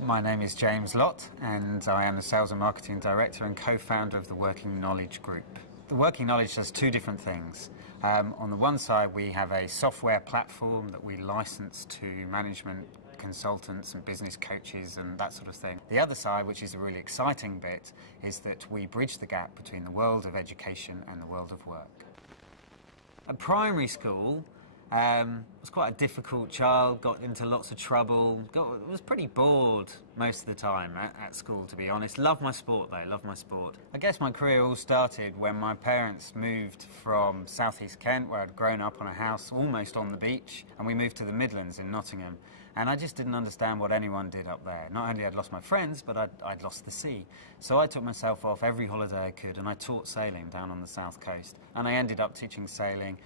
My name is James Lott and I am the Sales and Marketing Director and co-founder of the Working Knowledge Group. The Working Knowledge does two different things. On the one side, we have a software platform that we license to management consultants and business coaches and that sort of thing. The other side, which is a really exciting bit, is that we bridge the gap between the world of education and the world of work. At primary school, was quite a difficult child, got into lots of trouble, was pretty bored most of the time at school, to be honest. Loved my sport though, loved my sport. I guess my career all started when my parents moved from southeast Kent, where I'd grown up on a house almost on the beach, and we moved to the Midlands in Nottingham. And I just didn't understand what anyone did up there. Not only I'd lost my friends, but I'd lost the sea. So I took myself off every holiday I could, and I taught sailing down on the south coast. And I ended up teaching sailing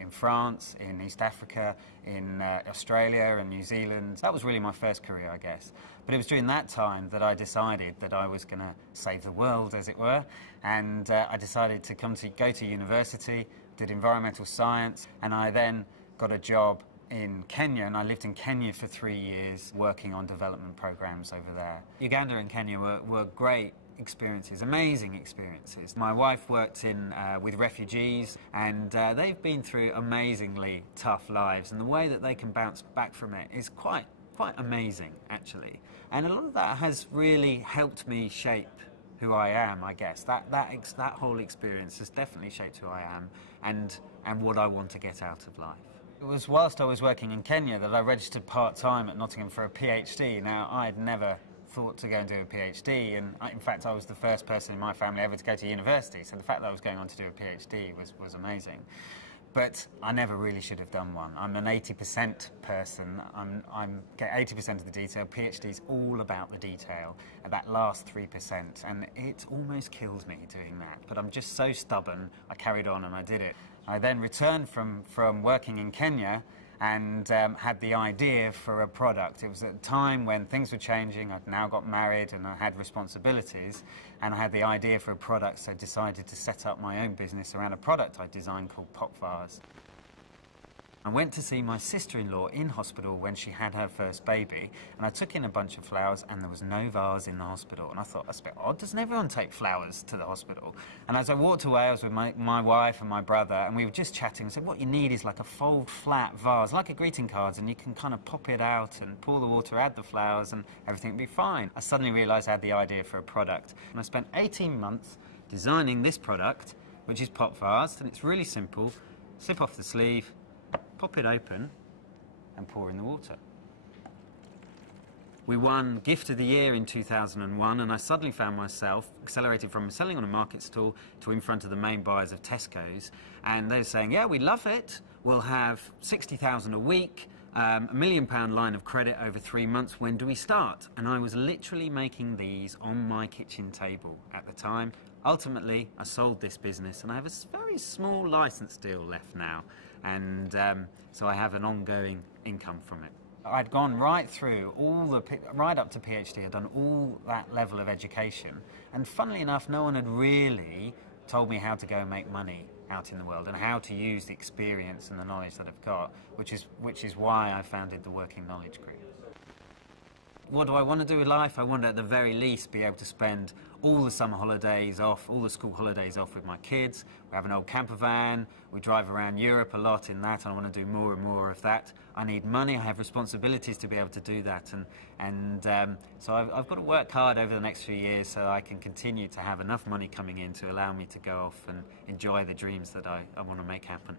in France, in East Africa, in Australia and New Zealand. That was really my first career, I guess. But it was during that time that I decided that I was going to save the world, as it were. And I decided to go to university, did environmental science, and I then got a job in Kenya, and I lived in Kenya for 3 years working on development programs over there. Uganda and Kenya were great experiences, amazing experiences. My wife worked with refugees, and they've been through amazingly tough lives, and the way that they can bounce back from it is quite amazing, actually. And a lot of that has really helped me shape who I am, I guess. That whole experience has definitely shaped who I am and what I want to get out of life. It was whilst I was working in Kenya that I registered part-time at Nottingham for a PhD. Now, I had never thought to go and do a PhD, and in fact I was the first person in my family ever to go to university, so the fact that I was going on to do a PhD was amazing. But I never really should have done one. I'm an 80% person. I get 80% of the detail. PhD's all about the detail, that last 3%, and it almost killed me doing that. But I'm just so stubborn, I carried on and I did it. I then returned from working in Kenya and had the idea for a product. It was at a time when things were changing. I'd now got married and I had responsibilities, and I had the idea for a product, so I decided to set up my own business around a product I designed called Pop Vase. I went to see my sister-in-law in hospital when she had her first baby, and I took in a bunch of flowers and there was no vase in the hospital, and I thought, that's a bit odd, doesn't everyone take flowers to the hospital? And as I walked away, I was with my wife and my brother, and we were just chatting and said, what you need is like a fold flat vase, like a greeting card, and you can kind of pop it out and pour the water, add the flowers, and everything would be fine. I suddenly realised I had the idea for a product, and I spent 18 months designing this product, which is Pop Vase, and it's really simple. Slip off the sleeve, pop it open and pour in the water. We won Gift of the Year in 2001, and I suddenly found myself accelerated from selling on a market stall to in front of the main buyers of Tesco's, and they were saying, yeah, we love it, we'll have 60,000 a week, £1 million line of credit over 3 months, when do we start? And I was literally making these on my kitchen table at the time. Ultimately, I sold this business, and I have a very small license deal left now, and so I have an ongoing income from it. I'd gone right through right up to PhD. I'd done all that level of education, and funnily enough, no one had really told me how to go and make money out in the world and how to use the experience and the knowledge that I've got, which is why I founded the Working Knowledge Group. What do I want to do with life? I want to, at the very least, be able to spend all the summer holidays off, all the school holidays off with my kids. We have an old camper van. We drive around Europe a lot in that, and I want to do more and more of that. I need money. I have responsibilities to be able to do that, and so I've got to work hard over the next few years so I can continue to have enough money coming in to allow me to go off and enjoy the dreams that I want to make happen.